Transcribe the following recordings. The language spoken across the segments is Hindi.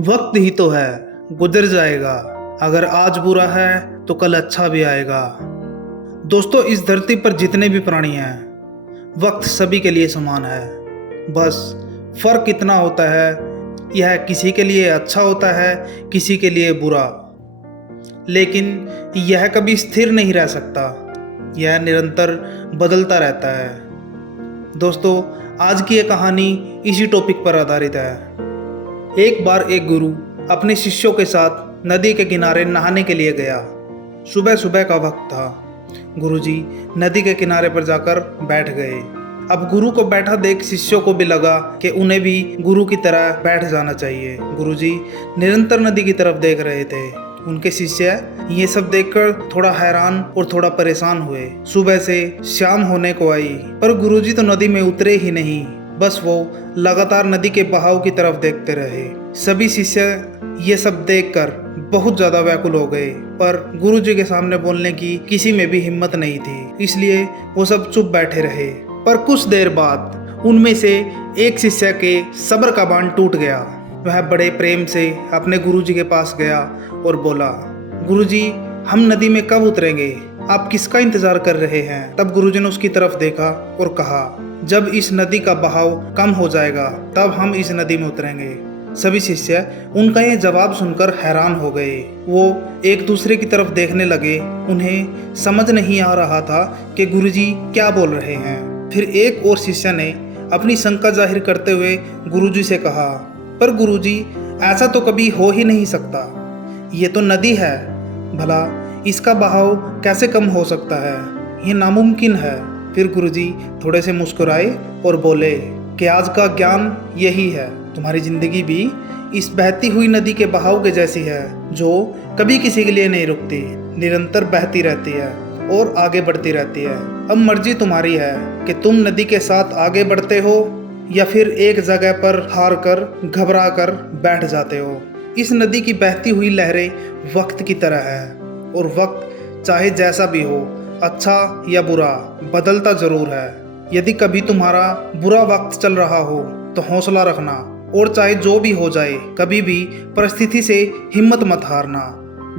वक्त ही तो है, गुजर जाएगा। अगर आज बुरा है तो कल अच्छा भी आएगा। दोस्तों, इस धरती पर जितने भी प्राणी हैं, वक्त सभी के लिए समान है। बस फर्क इतना होता है, यह किसी के लिए अच्छा होता है, किसी के लिए बुरा। लेकिन यह कभी स्थिर नहीं रह सकता, यह निरंतर बदलता रहता है। दोस्तों, आज की ये कहानी इसी टॉपिक पर आधारित है। एक बार एक गुरु अपने शिष्यों के साथ नदी के किनारे नहाने के लिए गया। सुबह सुबह का वक्त था। गुरुजी नदी के किनारे पर जाकर बैठ गए। अब गुरु को बैठा देख शिष्यों को भी लगा कि उन्हें भी गुरु की तरह बैठ जाना चाहिए। गुरुजी निरंतर नदी की तरफ देख रहे थे। उनके शिष्य ये सब देखकर थोड़ा हैरान और थोड़ा परेशान हुए। सुबह से शाम होने को आई, पर गुरुजी तो नदी में उतरे ही नहीं। बस वो लगातार नदी के बहाव की तरफ देखते रहे। सभी शिष्य ये सब देखकर बहुत ज्यादा व्याकुल हो गए, पर गुरुजी के सामने बोलने की किसी में भी हिम्मत नहीं थी, इसलिए वो सब चुप बैठे रहे। पर कुछ देर बाद उनमें से एक शिष्य के सब्र का बांध टूट गया। वह बड़े प्रेम से अपने गुरुजी के पास गया और बोला, गुरुजी, हम नदी में कब उतरेंगे? आप किसका इंतजार कर रहे हैं? तब गुरुजी ने उसकी तरफ देखा और कहा, जब इस नदी का बहाव कम हो जाएगा तब हम इस नदी में उतरेंगे। सभी शिष्य उनका यह जवाब सुनकर हैरान हो गए। वो एक दूसरे की तरफ देखने लगे। उन्हें समझ नहीं आ रहा था कि गुरुजी क्या बोल रहे हैं। फिर एक और शिष्य ने अपनी शंका जाहिर करते हुए गुरुजी से कहा, पर गुरुजी, ऐसा तो कभी हो ही नहीं सकता। ये तो नदी है, भला इसका बहाव कैसे कम हो सकता है? ये नामुमकिन है। फिर गुरुजी थोड़े से मुस्कुराए और बोले कि आज का ज्ञान यही है। तुम्हारी जिंदगी भी इस बहती हुई नदी के बहाव के जैसी है, जो कभी किसी के लिए नहीं रुकती, निरंतर बहती रहती है और आगे बढ़ती रहती है। अब मर्जी तुम्हारी है कि तुम नदी के साथ आगे बढ़ते हो या फिर एक जगह पर हार कर घबरा कर बैठ जाते हो। इस नदी की बहती हुई लहरें वक्त की तरह है, और वक्त चाहे जैसा भी हो, अच्छा या बुरा, बदलता जरूर है। यदि कभी तुम्हारा बुरा वक्त चल रहा हो तो हौसला रखना, और चाहे जो भी हो जाए, कभी भी परिस्थिति से हिम्मत मत हारना।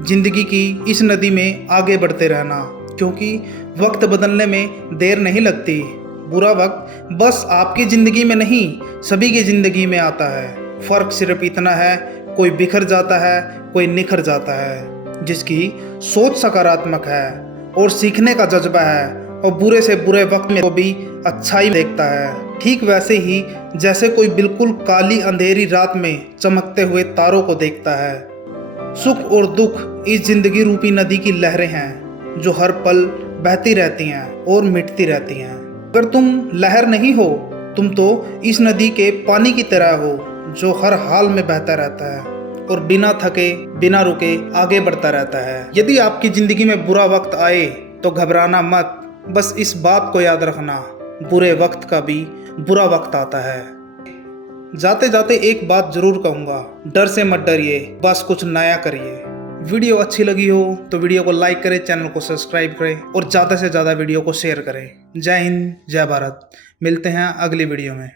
जिंदगी की इस नदी में आगे बढ़ते रहना, क्योंकि वक्त बदलने में देर नहीं लगती। बुरा वक्त बस आपकी जिंदगी में नहीं, सभी की जिंदगी में आता है। फर्क सिर्फ इतना है, कोई बिखर जाता है, कोई निखर जाता है। जिसकी सोच सकारात्मक है और सीखने का जज्बा है, और बुरे से बुरे वक्त में भी अच्छाई देखता है। ठीक वैसे ही जैसे कोई बिल्कुल काली अंधेरी रात में चमकते हुए तारों को देखता है। सुख और दुख इस जिंदगी रूपी नदी की लहरें हैं, जो हर पल बहती रहती हैं और मिटती रहती हैं। अगर तुम लहर नहीं हो, तुम तो इस नदी के पानी की तरह हो, जो हर हाल में बहता रहता है और बिना थके बिना रुके आगे बढ़ता रहता है। यदि आपकी जिंदगी में बुरा वक्त आए तो घबराना मत। बस इस बात को याद रखना, बुरे वक्त का भी बुरा वक्त आता है। जाते जाते एक बात जरूर कहूँगा, डर से मत डरिए, बस कुछ नया करिए। वीडियो अच्छी लगी हो तो वीडियो को लाइक करें, चैनल को सब्सक्राइब करें और ज़्यादा से ज़्यादा वीडियो को शेयर करें। जय हिंद, जय भारत। मिलते हैं अगली वीडियो में।